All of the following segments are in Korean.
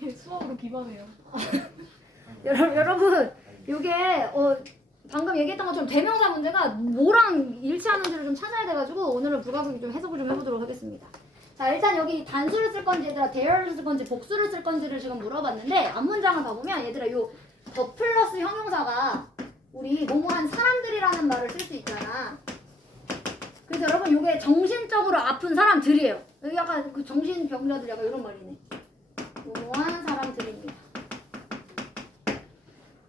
수학으로 비방해요. 여러분 요게 방금 얘기했던 것처럼 대명사 문제가 뭐랑 일치하는지를 좀 찾아야 돼가지고 오늘은 불가분기 좀 해석을 좀 해보도록 하겠습니다. 자, 일단 여기 단수를 쓸 건지 얘들아 there를 쓸 건지 복수를 쓸 건지를 지금 물어봤는데 앞문장을 봐보면 얘들아 요 더 플러스 형용사가 우리 뭐뭐한 사람들이라는 말을 쓸 수 있잖아. 그래서 여러분 요게 정신적으로 아픈 사람들이에요. 여기 약간 그 정신병자들 약간 이런 말이네. 뭐뭐한 사람들입니다.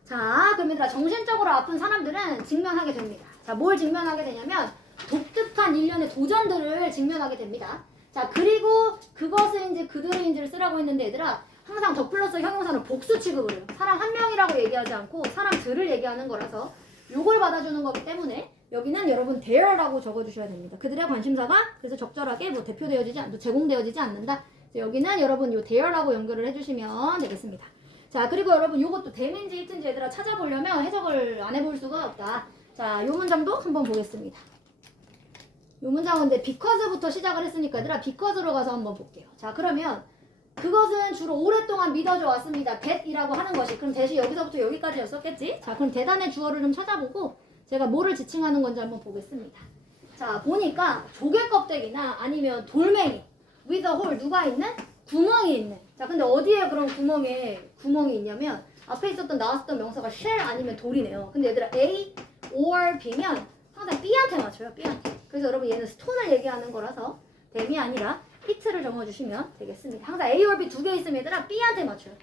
자, 그럼 얘들아 정신적으로 아픈 사람들은 직면하게 됩니다. 자, 뭘 직면하게 되냐면 독특한 일련의 도전들을 직면하게 됩니다. 자, 그리고 그것을 이제 그들인지를 쓰라고 했는데 얘들아 항상 더 플러스 형용사는 복수 취급을 해요. 사람 한 명이라고 얘기하지 않고 사람들을 얘기하는 거라서 요걸 받아주는 거기 때문에 여기는 여러분 there라고 적어주셔야 됩니다. 그들의 관심사가 그래서 적절하게 뭐 제공되어지지 않는다. 여기는 여러분 요 there라고 연결을 해주시면 되겠습니다. 자, 그리고 여러분 요것도 대민지 히트인지 얘들아 찾아보려면 해석을 안 해볼 수가 없다. 자, 요 문장도 한번 보겠습니다. 요 문장은 근데 because부터 시작을 했으니까 얘들아 because로 가서 한번 볼게요. 자, 그러면 그것은 주로 오랫동안 믿어져 왔습니다. that이라고 하는 것이. 그럼 that이 여기서부터 여기까지였었겠지? 자, 그럼 대단의 주어를 좀 찾아보고 제가 뭐를 지칭하는 건지 한번 보겠습니다. 자, 보니까 조개 껍데기나 아니면 돌멩이 with a hole 누가 있는? 구멍이 있는. 자, 근데 어디에 그런 구멍이 있냐면 앞에 있었던 나왔었던 명사가 shell 아니면 돌이네요. 근데 얘들아 A or B면 항상 B한테 맞춰요. B한테. 그래서 여러분 얘는 스톤을 얘기하는 거라서 them이 아니라 it를 적어주시면 되겠습니다. 항상 A or B 두 개 있으면 얘들아 B한테 맞춰요.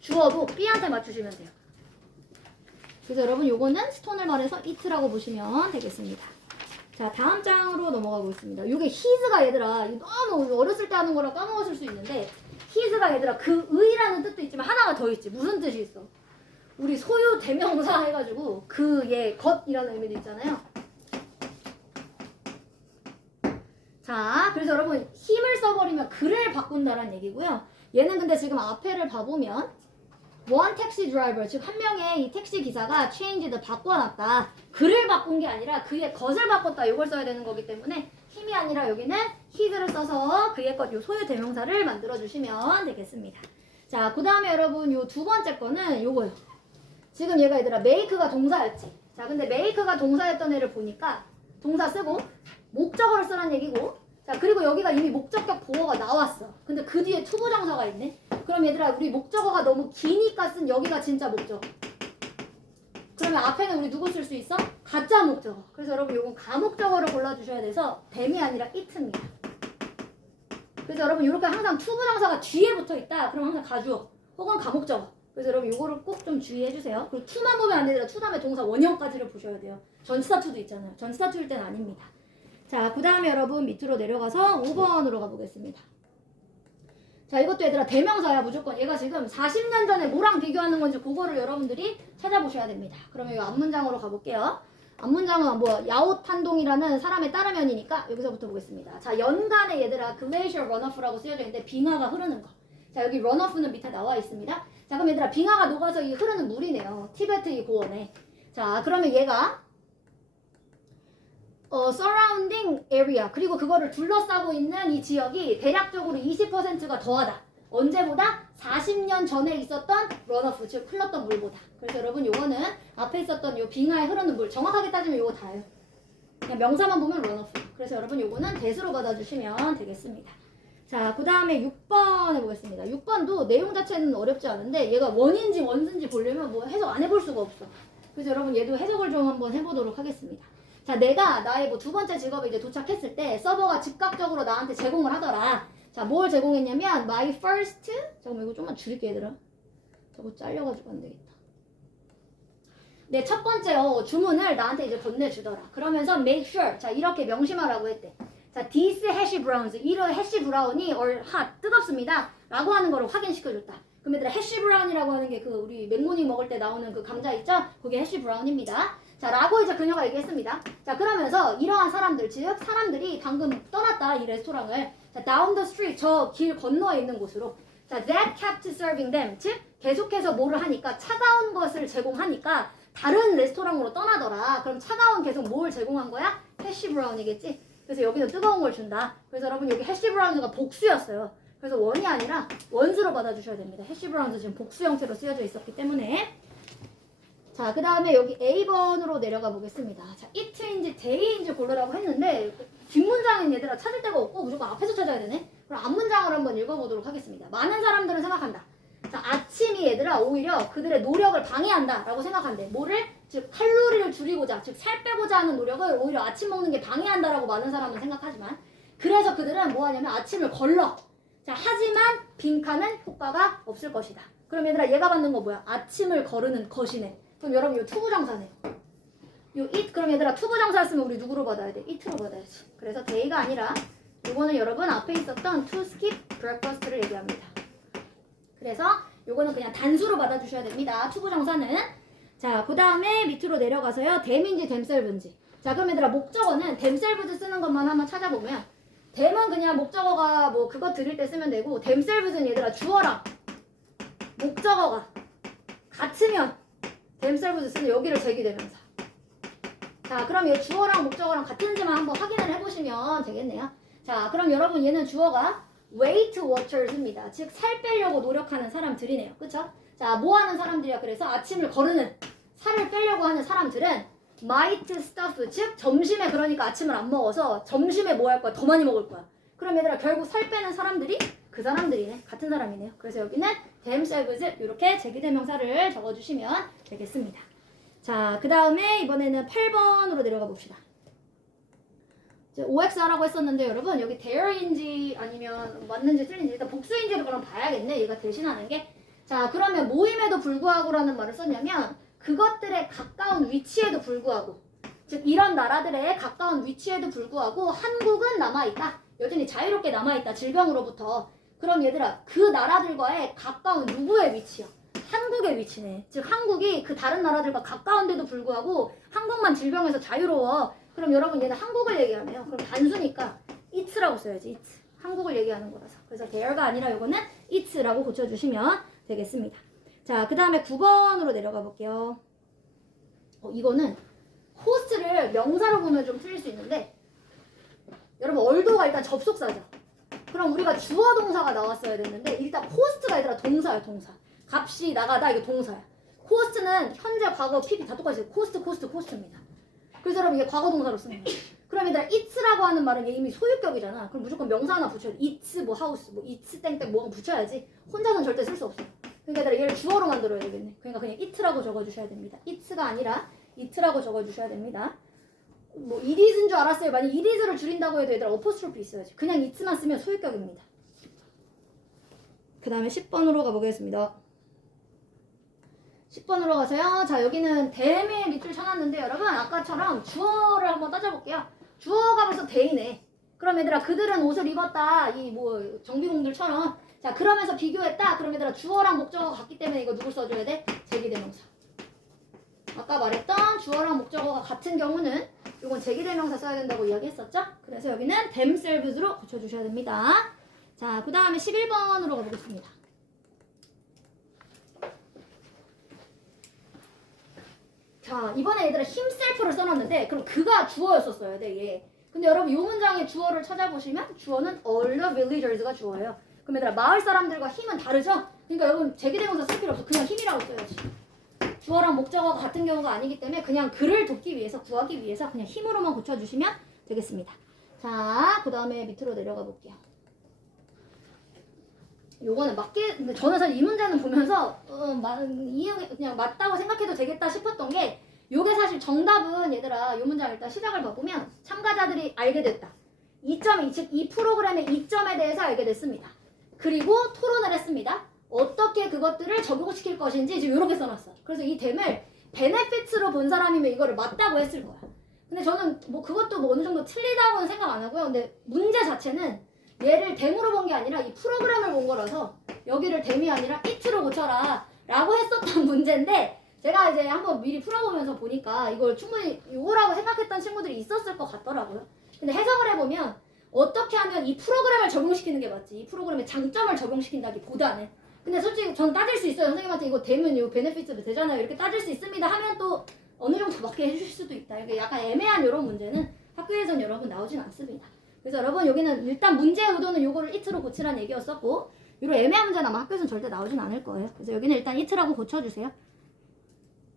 주어도 B한테 맞추시면 돼요. 그래서 여러분 요거는 스톤을 말해서 it라고 보시면 되겠습니다. 자, 다음 장으로 넘어가고 있습니다. 요게 his가 얘들아 너무 어렸을 때 하는 거라 까먹었을 수 있는데 his가 얘들아 그 의라는 뜻도 있지만 하나가 더 있지. 무슨 뜻이 있어? 우리 소유 대명사 해가지고 그의 것이라는 의미도 있잖아요. 자, 그래서 여러분 힘을 써버리면 그를 바꾼다라는 얘기고요. 얘는 근데 지금 앞에를 봐보면 one taxi driver, 즉 한 명의 이 택시 기사가 changed 바꿔놨다. 그를 바꾼 게 아니라 그의 것을 바꿨다. 이걸 써야 되는 거기 때문에 힘이 아니라 여기는 his를 써서 그의 것, 요 소유 대명사를 만들어주시면 되겠습니다. 자, 그 다음에 여러분 요 두 번째 거는 요거요. 지금 얘가 얘들아 make가 동사였지. 자, 근데 make가 동사였던 애를 보니까 동사 쓰고 목적어를 쓰라는 얘기고 자, 그리고 여기가 이미 목적격 보어가 나왔어. 근데 그 뒤에 투부정사가 있네. 그럼 얘들아 우리 목적어가 너무 기니까 쓴 여기가 진짜 목적어. 그러면 앞에는 우리 누구 쓸 수 있어? 가짜 목적어. 그래서 여러분 요건 가목적어를 골라주셔야 돼서 them이 아니라 it입니다. 그래서 여러분 이렇게 항상 투부정사가 뒤에 붙어있다. 그럼 항상 가주어 혹은 가목적어. 그래서 여러분 요거를 꼭 좀 주의해주세요. 그리고 투만 보면 안 되더라. 투 다음에 동사 원형까지를 보셔야 돼요. 전치사 투도 있잖아요. 전치사 투일 때는 아닙니다. 자, 그 다음에 여러분 밑으로 내려가서 5번으로 가보겠습니다. 자, 이것도 얘들아 대명사야 무조건. 얘가 지금 40년 전에 뭐랑 비교하는 건지 그거를 여러분들이 찾아보셔야 됩니다. 그러면 이 앞문장으로 가볼게요. 앞문장은 뭐 야오탄동이라는 사람에 따르면이니까 여기서부터 보겠습니다. 자, 연간에 얘들아 glacier runoff라고 쓰여져 있는데 빙하가 흐르는 거. 자, 여기 runoff는 밑에 나와 있습니다. 자, 그럼 얘들아 빙하가 녹아서 이 흐르는 물이네요. 티베트 이 고원에. 자, 그러면 얘가 surrounding area 그리고 그거를 둘러싸고 있는 이 지역이 대략적으로 20%가 더하다. 언제보다? 40년 전에 있었던 runoff, 즉 흘렀던 물보다. 그래서 여러분 요거는 앞에 있었던 요 빙하에 흐르는 물 정확하게 따지면 요거 다예요. 그냥 명사만 보면 runoff. 그래서 여러분 요거는 대수로 받아주시면 되겠습니다. 자, 그 다음에 6번 해보겠습니다. 6번도 내용 자체는 어렵지 않은데 얘가 원인지 원수인지 보려면 뭐 해석 안 해볼 수가 없어. 그래서 여러분 얘도 해석을 좀 한번 해보도록 하겠습니다. 자, 내가 나의 뭐 두 번째 직업에 이제 도착했을 때 서버가 즉각적으로 나한테 제공을 하더라. 자, 뭘 제공했냐면 my first 잠깐만 이거 좀만 줄일게 얘들아. 저거 잘려가지고 안 되겠다. 내 첫 번째 주문을 나한테 이제 건네주더라. 그러면서 make sure 자 이렇게 명심하라고 했대. 자, this hash browns 이런 해시 브라운이 or hot 뜨겁습니다. 라고 하는 거를 확인시켜줬다. 그럼 얘들아 해시 브라운이라고 하는 게 그 우리 맥모닝 먹을 때 나오는 그 감자 있죠? 그게 해시 브라운입니다. 자, 라고 이제 그녀가 얘기했습니다. 자, 그러면서 이러한 사람들, 즉 사람들이 방금 떠났다 이 레스토랑을 자, down the street 저 길 건너에 있는 곳으로 자, that kept serving them 즉 계속해서 뭐를 하니까 차가운 것을 제공하니까 다른 레스토랑으로 떠나더라. 그럼 차가운 계속 뭘 제공한 거야? 해시 브라운이겠지? 그래서 여기서 뜨거운 걸 준다. 그래서 여러분 여기 해시 브라운즈가 복수였어요. 그래서 원이 아니라 원수로 받아주셔야 됩니다. 해시 브라운도 지금 복수 형태로 쓰여져 있었기 때문에. 자, 그 다음에 여기 A번으로 내려가 보겠습니다. 자, it인지 they인지 고르라고 했는데 뒷문장인 얘들아 찾을 데가 없고 무조건 앞에서 찾아야 되네. 그럼 앞문장을 한번 읽어보도록 하겠습니다. 많은 사람들은 생각한다. 자, 아침이 얘들아 오히려 그들의 노력을 방해한다 라고 생각한대. 뭐를? 즉 칼로리를 줄이고자, 즉 살 빼고자 하는 노력을 오히려 아침 먹는 게 방해한다 라고 많은 사람은 생각하지만, 그래서 그들은 뭐 하냐면 아침을 걸러. 자, 하지만 빈칸은 효과가 없을 것이다. 그럼 얘들아 얘가 받는 거 뭐야? 아침을 거르는 것이네. 그럼 여러분 이거 투부정사네. 요 it, 그럼 얘들아 투부정사였으면 우리 누구로 받아야 돼? it로 받아야지. 그래서 they가 아니라 이거는 여러분 앞에 있었던 to skip breakfast를 얘기합니다. 그래서 요거는 그냥 단수로 받아주셔야 됩니다. 투부정사는. 자, 그 다음에 밑으로 내려가서요. them인지 themselves인지. 자, 그럼 얘들아 목적어는 themselves 쓰는 것만 한번 찾아보면, them은 그냥 목적어가 뭐 그거 드릴 때 쓰면 되고, themselves는 얘들아 주어랑 목적어가 같으면 themselves 쓰는 여기를 제기대명사. 자, 그럼 얘 주어랑 목적어랑 같은지만 한번 확인을 해보시면 되겠네요. 자, 그럼 여러분 얘는 주어가 weight watchers입니다. 즉 살 빼려고 노력하는 사람들이네요. 그쵸? 자, 뭐 하는 사람들이야? 그래서 아침을 거르는, 살을 빼려고 하는 사람들은 might stuff, 즉 점심에 그러니까 아침을 안 먹어서 점심에 뭐 할 거야? 더 많이 먹을 거야. 그럼 얘들아 결국 살 빼는 사람들이 그 사람들이네. 같은 사람이네요. 그래서 여기는 themselves 이렇게 제기대명사를 적어주시면 되겠습니다. 자, 그 다음에 이번에는 8번으로 내려가 봅시다. 이제 OX 하라고 했었는데 여러분 여기 there인지 아니면 맞는지 틀린지 일단 복수인지를 그럼 봐야겠네. 얘가 대신하는 게. 자, 그러면 모임에도 불구하고라는 말을 썼냐면 그것들의 가까운 위치에도 불구하고, 즉 이런 나라들의 가까운 위치에도 불구하고 한국은 남아있다. 여전히 자유롭게 남아있다. 질병으로부터. 그럼 얘들아 그 나라들과의 가까운 누구의 위치야? 한국의 위치네. 즉 한국이 그 다른 나라들과 가까운데도 불구하고 한국만 질병에서 자유로워. 그럼 여러분 얘는 한국을 얘기하네요. 그럼 단수니까 it라고 써야지. it. 한국을 얘기하는 거라서. 그래서 there가 아니라 이거는 it라고 고쳐주시면 되겠습니다. 자, 그 다음에 9번으로 내려가 볼게요. 이거는 host를 명사로 보면 좀 틀릴 수 있는데, 여러분 얼도가 일단 접속사죠. 그럼 우리가 주어 동사가 나왔어야 됐는데 일단 host가 얘들아 동사야. 동사. 값이 나가다 이게 동사야. host는 현재 과거 PP 다 똑같이 host입니다. 그래서 여러분 이게 과거 동사로 쓰는 거야. 그럼 얘들아 it라고 하는 말은 얘 이미 소유격이잖아. 그럼 무조건 명사 하나 붙여야 돼. it 뭐 house 뭐 it 땡땡 뭐가 붙여야지. 혼자서는 절대 쓸 수 없어. 그러니까 얘들아 얘를 주어로 만들어야 되겠네. 그러니까 그냥 it라고 적어주셔야 됩니다. it가 아니라 it라고 적어주셔야 됩니다. 뭐 it is인 줄 알았어요. 만약 it is를 줄인다고 해도 얘들아 어퍼스트로피 있어야지. 그냥 it만 쓰면 소유격입니다. 그 다음에 10번으로 가보겠습니다. 10번으로 가서요. 자, 여기는 them에 밑줄 쳐놨는데 여러분 아까처럼 주어를 한번 따져볼게요. 주어가 벌써 they네. 그럼 얘들아 그들은 옷을 입었다. 이 뭐 정비공들처럼. 자, 그러면서 비교했다. 그럼 얘들아 주어랑 목적어가 같기 때문에 이거 누굴 써줘야 돼? 제기대명사. 아까 말했던 주어랑 목적어가 같은 경우는 이건 제기대명사 써야 된다고 이야기했었죠? 그래서 여기는 themselves로 고쳐주셔야 됩니다. 자, 그 다음에 11번으로 가보겠습니다. 자, 이번에 얘들아 himself를 써놨는데 그럼 그가 주어였었어야 돼, 얘. 근데 여러분 이 문장의 주어를 찾아보시면 주어는 all the villagers가 주어예요. 그럼 얘들아 마을 사람들과 힘은 다르죠? 그러니까 여러분 제기대명사 쓸 필요 없어. 그냥 힘이라고 써야지. 주어랑 목적어가 같은 경우가 아니기 때문에 그냥 그를 돕기 위해서, 구하기 위해서 그냥 힘으로만 고쳐주시면 되겠습니다. 자, 그 다음에 밑으로 내려가 볼게요. 요거는 맞게, 근데 저는 사실 이 문제는 보면서 그냥 맞다고 생각해도 되겠다 싶었던 게, 요게 사실 정답은 얘들아 요 문장 일단 시작을 봐보면 참가자들이 알게 됐다. 2.2, 즉 이 프로그램의 이점에 대해서 알게 됐습니다. 그리고 토론을 했습니다. 어떻게 그것들을 적용시킬 것인지 지금 이렇게 써놨어. 그래서 이 댐을 베네피트로 본 사람이면 이거를 맞다고 했을 거야. 근데 저는 뭐 그것도 뭐 어느 정도 틀리다고는 생각 안 하고요. 근데 문제 자체는 얘를 댐으로 본 게 아니라 이 프로그램을 본 거라서 여기를 댐이 아니라 it로 고쳐라 라고 했었던 문제인데, 제가 이제 한번 미리 풀어보면서 보니까 이걸 충분히 이거라고 생각했던 친구들이 있었을 것 같더라고요. 근데 해석을 해보면 어떻게 하면 이 프로그램을 적용시키는 게 맞지, 이 프로그램의 장점을 적용시킨다기보다는. 근데 솔직히 전 따질 수 있어요. 선생님한테 이거 되면 이거 베네피트도 되잖아요. 이렇게 따질 수 있습니다 하면 또 어느 정도 맞게 해주실 수도 있다. 이게 약간 애매한 이런 문제는 학교에선 여러분 나오진 않습니다. 그래서 여러분 여기는 일단 문제의 의도는 요거를 it로 고치라는 얘기였었고 이런 애매한 문제는 아마 학교에서는 절대 나오진 않을 거예요. 그래서 여기는 일단 it라고 고쳐주세요.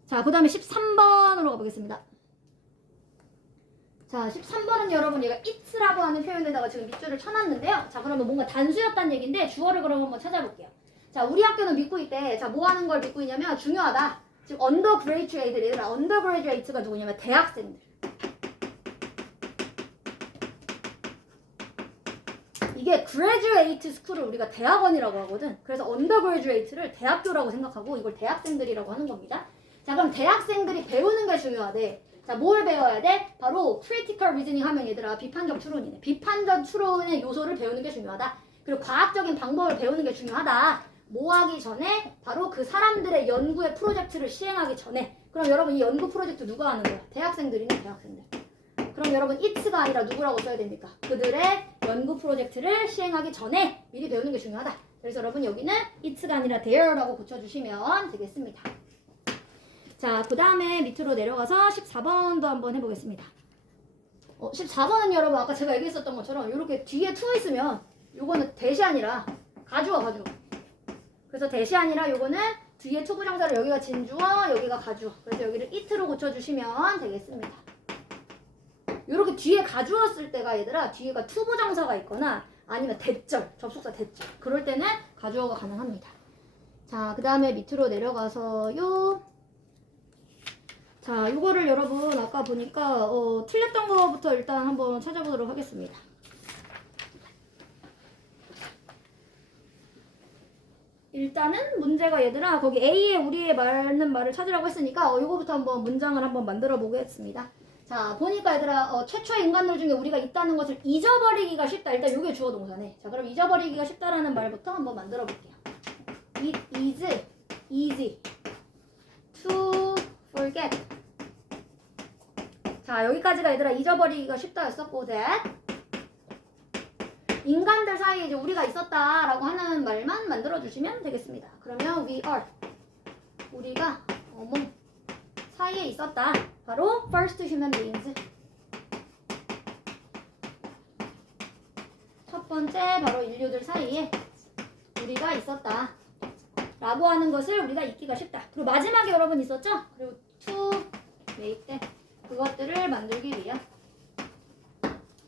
자, 그 다음에 13번으로 가보겠습니다. 자, 13번은 여러분 얘가 it라고 하는 표현에다가 지금 밑줄을 쳐놨는데요. 자, 그러면 뭔가 단수였다는 얘기인데 주어를 그럼 한번 찾아볼게요. 자, 우리 학교는 믿고 있대. 자, 뭐 하는 걸 믿고 있냐면 중요하다. 지금 undergraduate, 얘들아. undergraduate가 누구냐면 대학생들. 이게 graduate school을 우리가 대학원이라고 하거든. 그래서 undergraduate를 대학교라고 생각하고 이걸 대학생들이라고 하는 겁니다. 자, 그럼 대학생들이 배우는 게 중요하대. 자, 뭘 배워야 돼? 바로 critical reasoning 하면 얘들아 비판적 추론이네. 비판적 추론의 요소를 배우는 게 중요하다. 그리고 과학적인 방법을 배우는 게 중요하다. 뭐 하기 전에? 바로 그 사람들의 연구의 프로젝트를 시행하기 전에. 그럼 여러분 이 연구 프로젝트 누가 하는 거야? 대학생들이네, 대학생들. 그럼 여러분 it가 아니라 누구라고 써야 됩니까? 그들의 연구 프로젝트를 시행하기 전에 미리 배우는 게 중요하다. 그래서 여러분 여기는 it가 아니라 there라고 고쳐주시면 되겠습니다. 자, 그 다음에 밑으로 내려가서 14번도 한번 해보겠습니다. 14번은 여러분 아까 제가 얘기했었던 것처럼 이렇게 뒤에 to 있으면 요거는 대시 아니라 가주어. 그래서 대시 아니라 요거는 뒤에 to 부정사를 여기가 진주어, 여기가 가주어. 그래서 여기를 it로 고쳐주시면 되겠습니다. 요렇게 뒤에 가주어 쓸 때가 얘들아 뒤에가 to 부정사가 있거나 아니면 대절, 접속사 대절. 그럴 때는 가주어가 가능합니다. 자, 그 다음에 밑으로 내려가서요. 자, 이거를 여러분 아까 보니까 틀렸던 거부터 일단 한번 찾아보도록 하겠습니다. 일단은 문제가 얘들아 거기 A에 우리에 맞는 말을 찾으라고 했으니까 이거부터 한번 문장을 한번 만들어 보겠습니다. 자, 보니까 얘들아 최초의 인간들 중에 우리가 있다는 것을 잊어버리기가 쉽다. 일단 이게 주어 동사네. 자, 그럼 잊어버리기가 쉽다라는 말부터 한번 만들어 볼게요. It is easy to forget. 자, 여기까지가 얘들아 잊어버리기가 쉽다 였었고 that 인간들 사이에 이제 우리가 있었다라고 하는 말만 만들어주시면 되겠습니다. 그러면 we are 우리가 사이에 있었다. 바로 first human beings 첫 번째 바로 인류들 사이에 우리가 있었다 라고 하는 것을 우리가 잊기가 쉽다. 그리고 마지막에 여러분 있었죠? 그리고 to make 때 그것들을 만들기 위한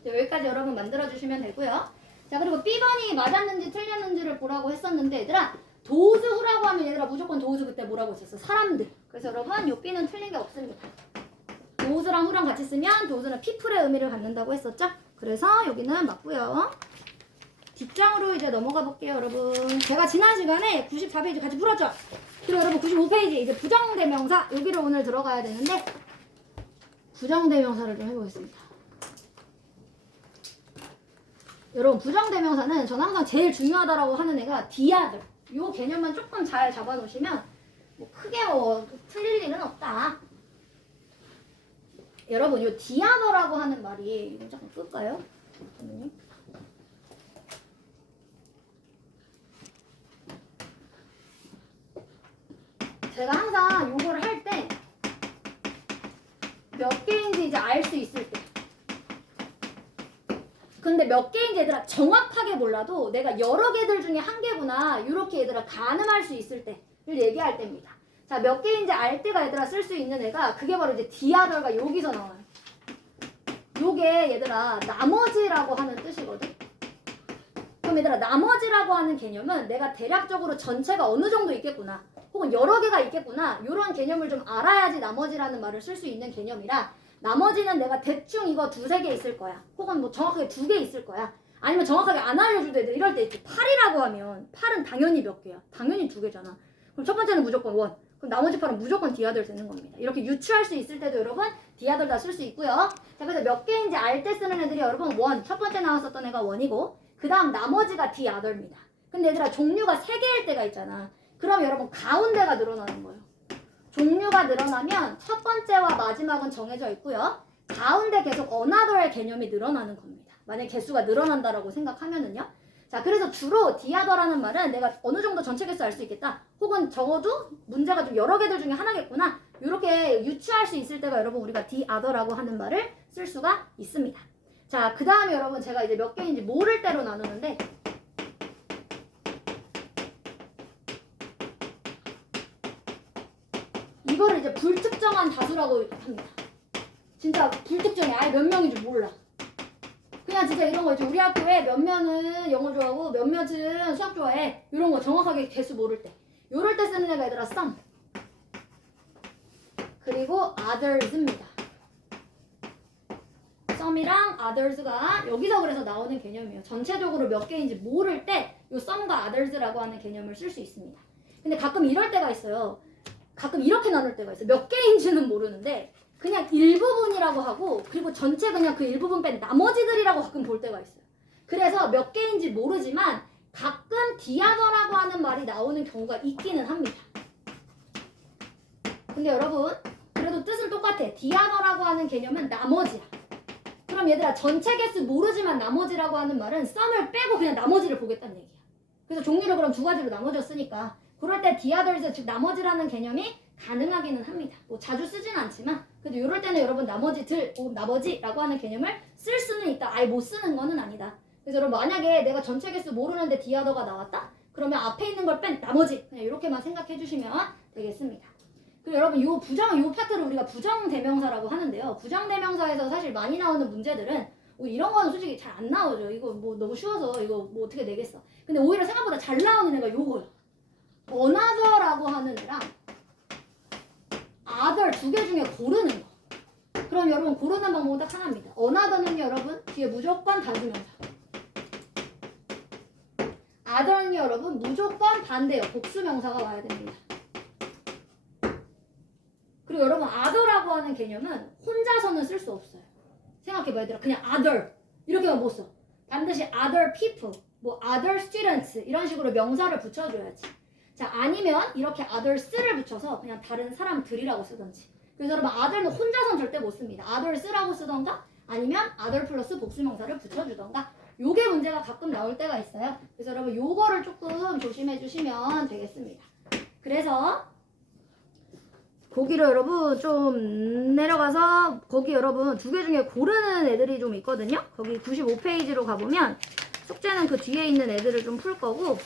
여기까지 여러분 만들어주시면 되고요. 자, 그리고 B번이 맞았는지 틀렸는지를 보라고 했었는데 얘들아 those who라고 하면 얘들아 무조건 those 그때 뭐라고 했었어? 사람들. 그래서 여러분 요 B는 틀린 게 없습니다. those랑 who랑 같이 쓰면 those는 people의 의미를 갖는다고 했었죠? 그래서 여기는 맞고요. 뒷장으로 이제 넘어가 볼게요, 여러분. 제가 지난 시간에 94페이지 같이 풀었죠? 그리고 여러분 95페이지 이제 부정대명사 여기를 오늘 들어가야 되는데 부정대명사를 좀 해보겠습니다. 여러분 부정대명사는 저는 항상 제일 중요하다라고 하는 애가 디아들. 요 개념만 조금 잘 잡아놓으시면 뭐 크게 틀릴 일은 없다. 여러분 요 디아더라고 하는 말이 이거 잠깐 끌까요? 잠깐만요. 제가 항상 요거를 할 때 몇 개인지 이제 알 수 있을 때 근데 몇 개인지 얘들아 정확하게 몰라도 내가 여러 개들 중에 한 개구나 이렇게 얘들아 가늠할 수 있을 때를 얘기할 때입니다. 자, 몇 개인지 알 때가 얘들아 쓸 수 있는 애가 그게 바로 이제 디아더가 여기서 나와요. 요게 얘들아 나머지라고 하는 뜻이거든. 그럼 얘들아 나머지라고 하는 개념은 내가 대략적으로 전체가 어느 정도 있겠구나 혹은 여러 개가 있겠구나 이런 개념을 좀 알아야지 나머지라는 말을 쓸 수 있는 개념이라 나머지는 내가 대충 이거 2-3개 있을 거야 혹은 뭐 정확하게 2개 있을 거야 아니면 정확하게 안 알려줄 애들 이럴 때 있지. 8이라고 하면 8은 당연히 몇 개야? 당연히 2개잖아. 그럼 첫 번째는 무조건 1 그럼 나머지 8은 무조건 디아들 되는 겁니다. 이렇게 유추할 수 있을 때도 여러분 디아들 다 쓸 수 있고요. 자, 그래서 몇 개인지 알 때 쓰는 애들이 여러분 1 첫 번째 나왔었던 애가 1이고 그 다음 나머지가 디아더입니다. 근데 얘들아 종류가 3개일 때가 있잖아. 그럼 여러분 가운데가 늘어나는 거예요. 종류가 늘어나면 첫 번째와 마지막은 정해져 있고요. 가운데 계속 another의 개념이 늘어나는 겁니다. 만약 개수가 늘어난다라고 생각하면은요. 자, 그래서 주로 디아더라는 말은 내가 어느 정도 전체 개수 알 수 있겠다. 혹은 적어도 문제가 좀 여러 개들 중에 하나겠구나. 이렇게 유추할 수 있을 때가 여러분 우리가 디아더라고 하는 말을 쓸 수가 있습니다. 자, 그 다음에 여러분 제가 이제 몇 개인지 모를 대로 나누는데 이거를 이제 불특정한 다수라고 합니다. 진짜 불특정해. 아예 몇 명인지 몰라. 그냥 진짜 이런 거 있죠. 우리 학교에 몇몇은 영어 좋아하고 몇몇은 수학 좋아해. 이런 거 정확하게 개수 모를 때. 요럴 때 쓰는 애가 얘들아 some. 그리고 others입니다. some이랑 others가 여기서 그래서 나오는 개념이에요. 전체적으로 몇 개인지 모를 때 요 some과 others라고 하는 개념을 쓸 수 있습니다. 근데 가끔 이럴 때가 있어요. 가끔 이렇게 나눌 때가 있어요. 몇 개인지는 모르는데 그냥 일부분이라고 하고 그리고 전체 그냥 그 일부분 뺀 나머지들이라고 가끔 볼 때가 있어요. 그래서 몇 개인지 모르지만 가끔 디아더라고 하는 말이 나오는 경우가 있기는 합니다. 근데 여러분 그래도 뜻은 똑같아. 디아더라고 하는 개념은 나머지야. 그럼 얘들아 전체 개수 모르지만 나머지라고 하는 말은 썸을 빼고 그냥 나머지를 보겠다는 얘기야. 그래서 종류를 그럼 두 가지로 나눠줬으니까 그럴 때 디아더즈 즉 나머지라는 개념이 가능하기는 합니다. 뭐 자주 쓰진 않지만 그래도 이럴 때는 여러분 나머지들 나머지라고 하는 개념을 쓸 수는 있다. 아예 못 쓰는 거는 아니다. 그래서 여러분 만약에 내가 전체 개수 모르는데 디아더가 나왔다? 그러면 앞에 있는 걸 뺀 나머지 그냥 이렇게만 생각해 주시면 되겠습니다. 그리고 여러분 요 파트를 우리가 부정대명사라고 하는데요. 부정대명사에서 사실 많이 나오는 문제들은 이런 거는 솔직히 잘 안 나오죠. 이거 뭐 너무 쉬워서 이거 뭐 어떻게 내겠어. 근데 오히려 생각보다 잘 나오는 애가 요거예요. another라고 하는 애랑 other 두 개 중에 고르는 거. 그럼 여러분 고르는 방법은 딱 하나입니다. another는요 여러분 뒤에 무조건 단수명사. other는요 여러분 무조건 반대요. 복수명사가 와야 됩니다. 그리고 여러분 other라고 하는 개념은 혼자서는 쓸 수 없어요. 생각해봐 얘들아. 그냥 other 이렇게만 못 써. 반드시 other people, 뭐 other students 이런 식으로 명사를 붙여줘야지. 자 아니면 이렇게 others를 붙여서 그냥 다른 사람들이라고 쓰던지. 그래서 여러분 other는 혼자서는 절대 못 씁니다. others라고 쓰던가 아니면 other 플러스 복수명사를 붙여주던가. 요게 문제가 가끔 나올 때가 있어요. 그래서 여러분 요거를 조금 조심해 주시면 되겠습니다. 그래서 거기를 여러분 좀 내려가서 거기 여러분 두 개 중에 고르는 애들이 좀 있거든요. 거기 95페이지로 가보면 숙제는 그 뒤에 있는 애들을 좀 풀 거고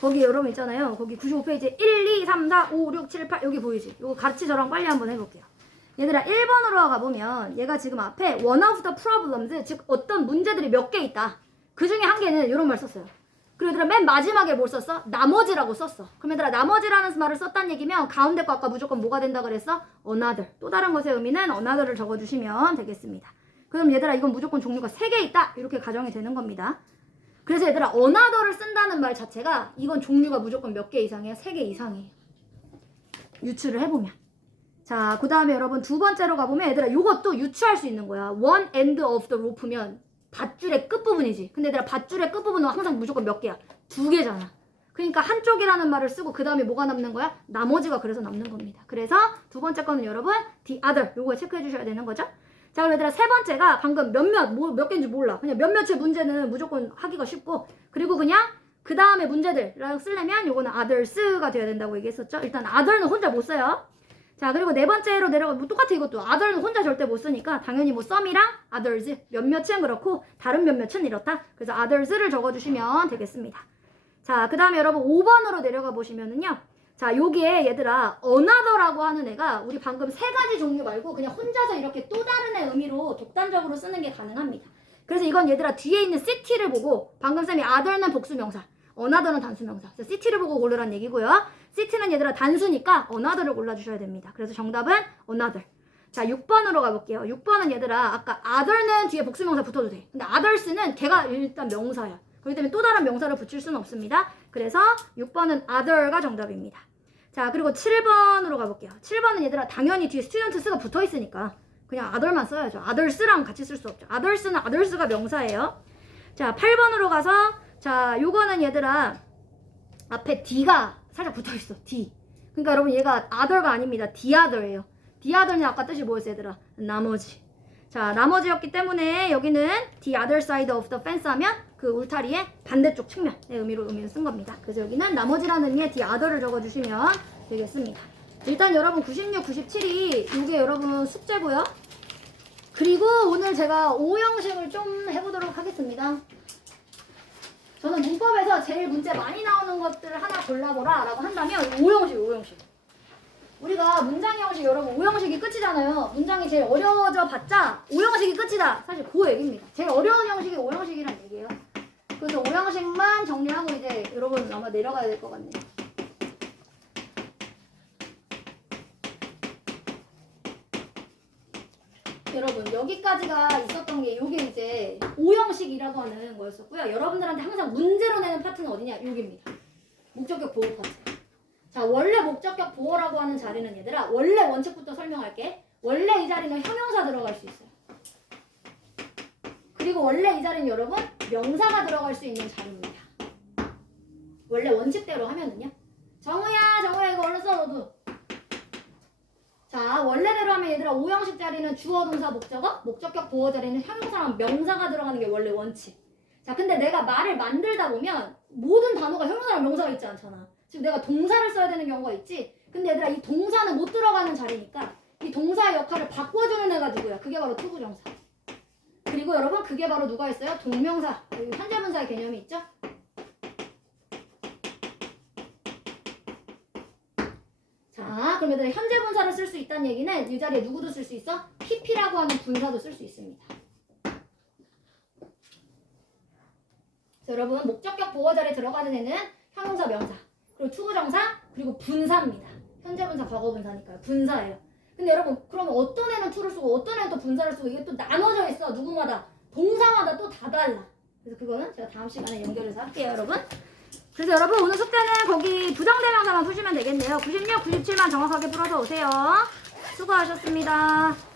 거기 여러분 있잖아요. 거기 95페이지에 1, 2, 3, 4, 5, 6, 7, 8 여기 보이지? 이거 같이 저랑 빨리 한번 해볼게요. 얘들아 1번으로 가보면 얘가 지금 앞에 one of the problems 즉 어떤 문제들이 몇 개 있다. 그 중에 한 개는 이런 말 썼어요. 그리고 얘들아 맨 마지막에 뭘 썼어? 나머지라고 썼어. 그럼 얘들아 나머지라는 말을 썼다는 얘기면 가운데 거 아까 무조건 뭐가 된다 그랬어? another. 또 다른 것의 의미는 another를 적어주시면 되겠습니다. 그럼 얘들아 이건 무조건 종류가 3개 있다. 이렇게 가정이 되는 겁니다. 그래서 얘들아 another를 쓴다는 말 자체가 이건 종류가 무조건 몇 개 이상이에요? 3개 이상이에요. 유추를 해보면. 자, 그 다음에 여러분 두 번째로 가보면 얘들아 요것도 유추할 수 있는 거야. one end of the rope면 밧줄의 끝부분이지. 근데 얘들아 밧줄의 끝부분은 항상 무조건 몇 개야? 2개잖아. 그러니까 한쪽이라는 말을 쓰고 그 다음에 뭐가 남는 거야? 나머지가 그래서 남는 겁니다. 그래서 두 번째 거는 여러분 the other 요거 체크해 주셔야 되는 거죠. 자 그럼 얘들아 세 번째가 방금 몇 개인지 몰라. 그냥 몇몇의 문제는 무조건 하기가 쉽고 그리고 그냥 그 다음에 문제들랑 쓰려면 요거는 others가 돼야 된다고 얘기했었죠. 일단 other는 혼자 못 써요. 자 그리고 네 번째로 내려가 뭐 똑같아 이것도 other는 혼자 절대 못 쓰니까 당연히 뭐 some이랑 others 몇몇은 그렇고 다른 몇몇은 이렇다. 그래서 others를 적어주시면 되겠습니다. 자 그 다음에 여러분 5번으로 내려가 보시면은요. 자 여기에 얘들아 another라고 하는 애가 우리 방금 3가지 종류 말고 그냥 혼자서 이렇게 또 다른 애 의미로 독단적으로 쓰는 게 가능합니다. 그래서 이건 얘들아 뒤에 있는 city를 보고 방금 쌤이 other는 복수명사 another는 단수명사. 그래서 city를 보고 고르란 얘기고요. city는 얘들아 단수니까 another를 골라주셔야 됩니다. 그래서 정답은 another. 자 6번으로 가볼게요. 6번은 얘들아 아까 other는 뒤에 복수명사 붙어도 돼. 근데 others는 걔가 일단 명사야. 그렇기 때문에 또 다른 명사를 붙일 수는 없습니다. 그래서 6번은 other가 정답입니다. 자 그리고 7번으로 가볼게요. 7번은 얘들아 당연히 뒤에 students가 붙어있으니까 그냥 other만 써야죠. others랑 같이 쓸 수 없죠. others는 others가 명사예요. 자 8번으로 가서 자 요거는 얘들아 앞에 D가 살짝 붙어있어. D. 그러니까 여러분 얘가 other가 아닙니다. the-other예요. the-other는 아까 뜻이 뭐였어 얘들아? 나머지. 자 나머지였기 때문에 여기는 the other side of the fence 하면 그 울타리의 반대쪽 측면의 의미를 쓴 겁니다. 그래서 여기는 나머지라는 의미의 the other를 적어주시면 되겠습니다. 일단 여러분 96, 97이 이게 여러분 숙제고요. 그리고 오늘 제가 오형식을 좀 해보도록 하겠습니다. 저는 문법에서 제일 문제 많이 나오는 것들을 하나 골라보라 라고 한다면 오형식. 우리가 문장 형식 여러분 오형식이 끝이잖아요. 문장이 제일 어려워져 봤자 오형식이 끝이다. 사실 그 얘기입니다. 제일 어려운 형식이 오형식이란 얘기예요. 그래서 오형식만 정리하고 이제 여러분 아마 내려가야 될 것 같네요. 여러분 여기까지가 있었던 게 이게 이제 오형식이라고 하는 거였었고요. 여러분들한테 항상 문제로 내는 파트는 어디냐? 여기입니다. 목적격 보호 파트. 자, 원래 목적격 보호라고 하는 자리는 얘들아 원래 원칙부터 설명할게. 원래 이 자리는 형용사 들어갈 수 있어요. 그리고 원래 이 자리는 여러분 명사가 들어갈 수 있는 자리입니다. 원래 원칙대로 하면은요. 정우야 이거 얼른 써 너도. 자, 원래대로 하면 얘들아 오형식 자리는 주어 동사 목적어, 목적격 보호 자리는 형용사랑 명사가 들어가는 게 원래 원칙. 자, 근데 내가 말을 만들다 보면 모든 단어가 형용사랑 명사가 있지 않잖아. 지금 내가 동사를 써야 되는 경우가 있지. 근데 얘들아 이 동사는 못 들어가는 자리니까 이 동사의 역할을 바꿔주는 애가 누구야? 그게 바로 투부정사. 그리고 여러분 그게 바로 누가 있어요? 동명사. 여기 현재분사의 개념이 있죠? 자, 그럼 얘들아 현재 분사를 쓸 수 있다는 얘기는 이 자리에 누구도 쓸 수 있어? PP라고 하는 분사도 쓸 수 있습니다. 자, 여러분 목적격 보호 자리에 들어가는 애는 형용사, 명사, 그리고 투부정사, 그리고 분사입니다. 현재 분사, 과거 분사니까요. 분사예요. 근데 여러분 그러면 어떤 애는 투를 쓰고 어떤 애는 또 분사를 쓰고 이게 또 나눠져 있어. 누구마다. 동사마다 또 다 달라. 그래서 그거는 제가 다음 시간에 연결해서 할게요, 여러분. 그래서 여러분 오늘 숙제는 거기 부정대명사만 푸시면 되겠네요. 96, 97만 정확하게 풀어서 오세요. 수고하셨습니다.